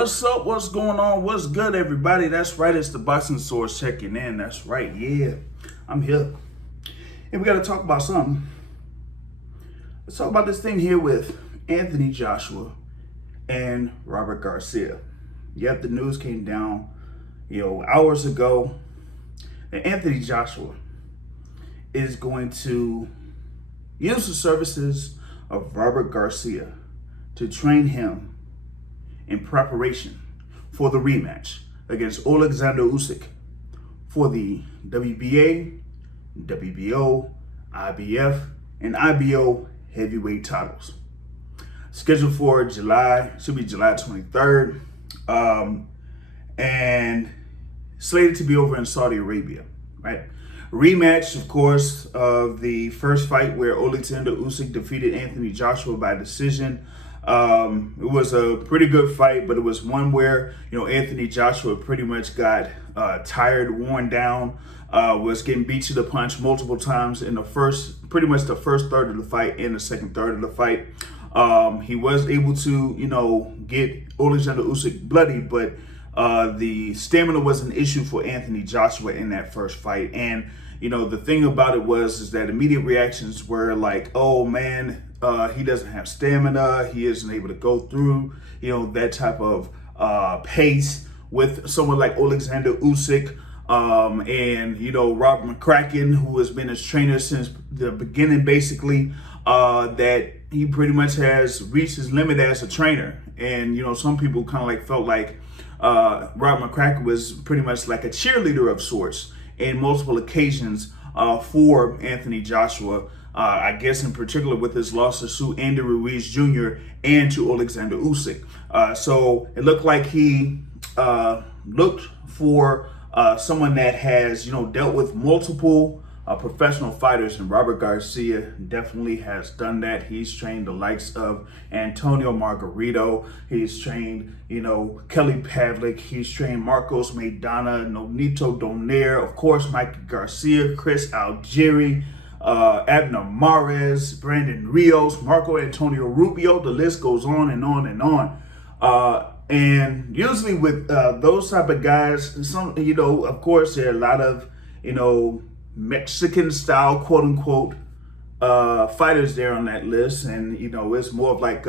What's up? What's going on? What's good, everybody? That's right. It's the Boxing Source checking in. That's right. Yeah, I'm here. And we got to talk about something. Let's talk about this thing here with Anthony Joshua and Robert Garcia. Yep, the news came down, hours ago. And Anthony Joshua is going to use the services of Robert Garcia to train him in preparation for the rematch against Oleksandr Usyk for the WBA, WBO, IBF, and IBO heavyweight titles. Scheduled for July 23rd, and slated to be over in Saudi Arabia, right? Rematch, of course, of the first fight where Oleksandr Usyk defeated Anthony Joshua by decision. It was a pretty good fight, but it was one where, Anthony Joshua pretty much got tired, worn down, was getting beat to the punch multiple times in the first third of the fight and the second third of the fight. He was able to, get Oleksandr Usyk bloody, but the stamina was an issue for Anthony Joshua in that first fight. And, the thing about it is that immediate reactions were like, oh man, he doesn't have stamina. He isn't able to go through, that type of pace with someone like Oleksandr Usyk. And, Robert McCracken, who has been his trainer since the beginning, basically, that he pretty much has reached his limit as a trainer. And, some people kind of felt like Robert McCracken was pretty much like a cheerleader of sorts in multiple occasions for Anthony Joshua. I guess in particular with his loss to Andy Ruiz Jr. and to Oleksandr Usyk. So it looked like he looked for someone that has, dealt with multiple professional fighters, and Robert Garcia definitely has done that. He's trained the likes of Antonio Margarito. He's trained, Kelly Pavlik. He's trained Marcos Maidana, Nonito Donaire, of course, Mikey Garcia, Chris Algieri, Abner Mares, Brandon Rios, Marco Antonio Rubio. The list goes on and on and on. And usually with those type of guys, some, of course, there are a lot of, Mexican style, quote unquote, fighters there on that list. And, it's more of like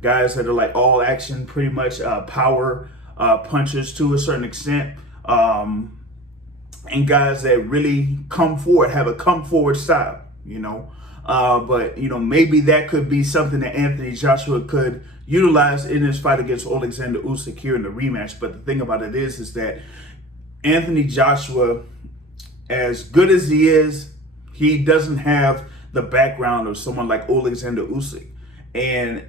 guys that are like all action, pretty much power punchers to a certain extent. And guys that really come forward, have a come forward style, but, maybe that could be something that Anthony Joshua could utilize in his fight against Oleksandr Usyk here in the rematch. But the thing about it is that Anthony Joshua, as good as he is, he doesn't have the background of someone like Oleksandr Usyk. And,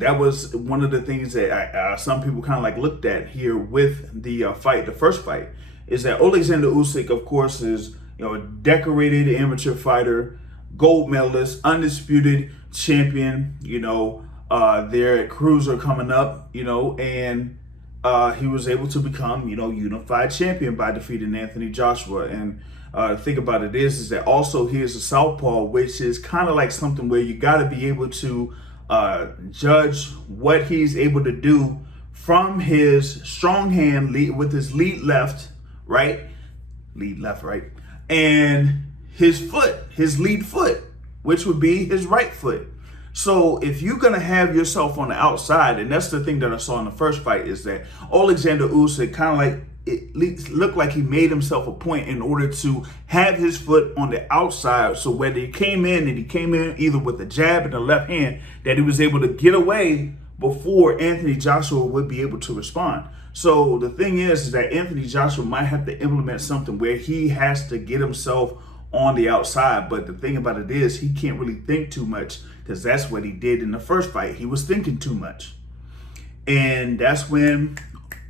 that was one of the things that some people kind of looked at here with the fight, the first fight, is that Oleksandr Usyk, of course, is, a decorated amateur fighter, gold medalist, undisputed champion, there at Cruiser coming up, and he was able to become, unified champion by defeating Anthony Joshua. And the thing about it is that also he is a southpaw, which is kind of like something where you got to be able to judge what he's able to do from his strong hand with his lead left, right? Lead left, right? And his foot, his lead foot, which would be his right foot. So if you're going to have yourself on the outside, and that's the thing that I saw in the first fight, is that Oleksandr Usyk kind of it looked like he made himself a point in order to have his foot on the outside. So whether he came in either with a jab in the left hand, that he was able to get away before Anthony Joshua would be able to respond. So the thing is that Anthony Joshua might have to implement something where he has to get himself on the outside. But the thing about it is he can't really think too much, because that's what he did in the first fight. He was thinking too much. And that's when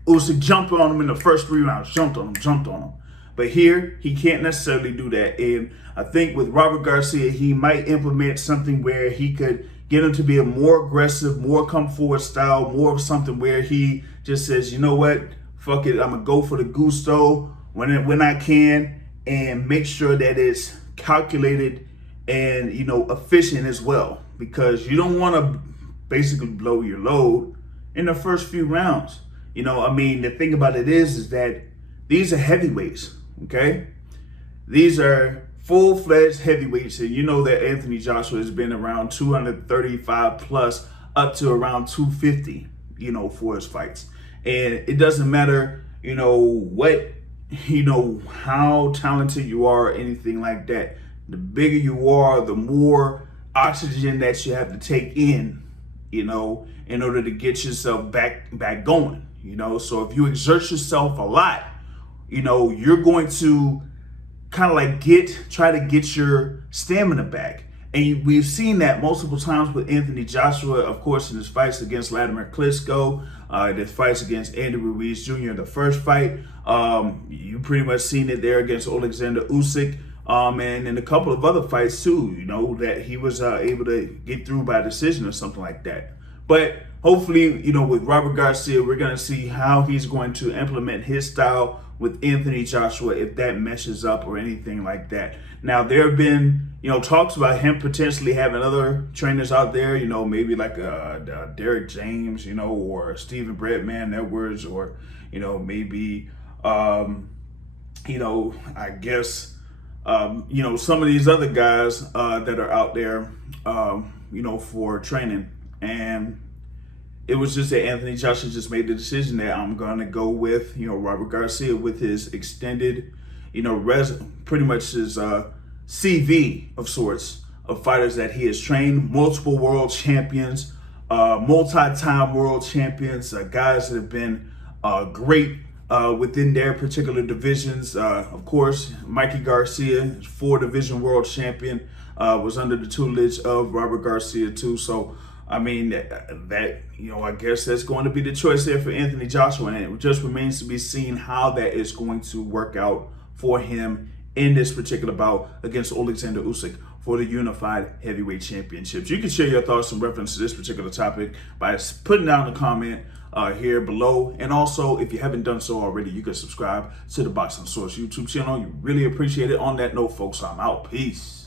Usyk jumped on him in the first 3 rounds, jumped on him. But here, he can't necessarily do that. And I think with Robert Garcia, he might implement something where he could get him to be a more aggressive, more come forward style, more of something where he just says, you know what, fuck it, I'm going to go for the gusto when I can, and make sure that it's calculated and, efficient as well. Because you don't want to basically blow your load in the first few rounds. I mean, the thing about it is that these are heavyweights, okay? These are full-fledged heavyweights, and you know that Anthony Joshua has been around 235 plus up to around 250, for his fights. And it doesn't matter, how talented you are or anything like that. The bigger you are, the more oxygen that you have to take in, in order to get yourself back going, So if you exert yourself a lot, you're going to kind of like try to get your stamina back. And we've seen that multiple times with Anthony Joshua, of course, in his fights against Vladimir Klitschko, his fights against Andy Ruiz Jr. in the first fight. You pretty much seen it there against Oleksandr Usyk. And in a couple of other fights too, that he was able to get through by decision or something like that. But hopefully, with Robert Garcia, we're going to see how he's going to implement his style with Anthony Joshua, if that meshes up or anything like that. Now, there have been, talks about him potentially having other trainers out there, maybe like Derek James, or Stephen Breadman Edwards, or, maybe, I guess, some of these other guys that are out there, for training. And it was just that Anthony Joshua just made the decision that I'm going to go with, Robert Garcia with his extended, pretty much his CV of sorts of fighters that he has trained, multiple world champions, multi-time world champions, guys that have been great within their particular divisions. Of course, Mikey Garcia, 4-division world champion, was under the tutelage of Robert Garcia too. So, I mean, I guess that's going to be the choice there for Anthony Joshua. And it just remains to be seen how that is going to work out for him in this particular bout against Oleksandr Usyk for the Unified Heavyweight Championships. You can share your thoughts in reference to this particular topic by putting down a comment here below. And also, if you haven't done so already, you can subscribe to the Boxing Source YouTube channel. You really appreciate it. On that note, folks, I'm out. Peace.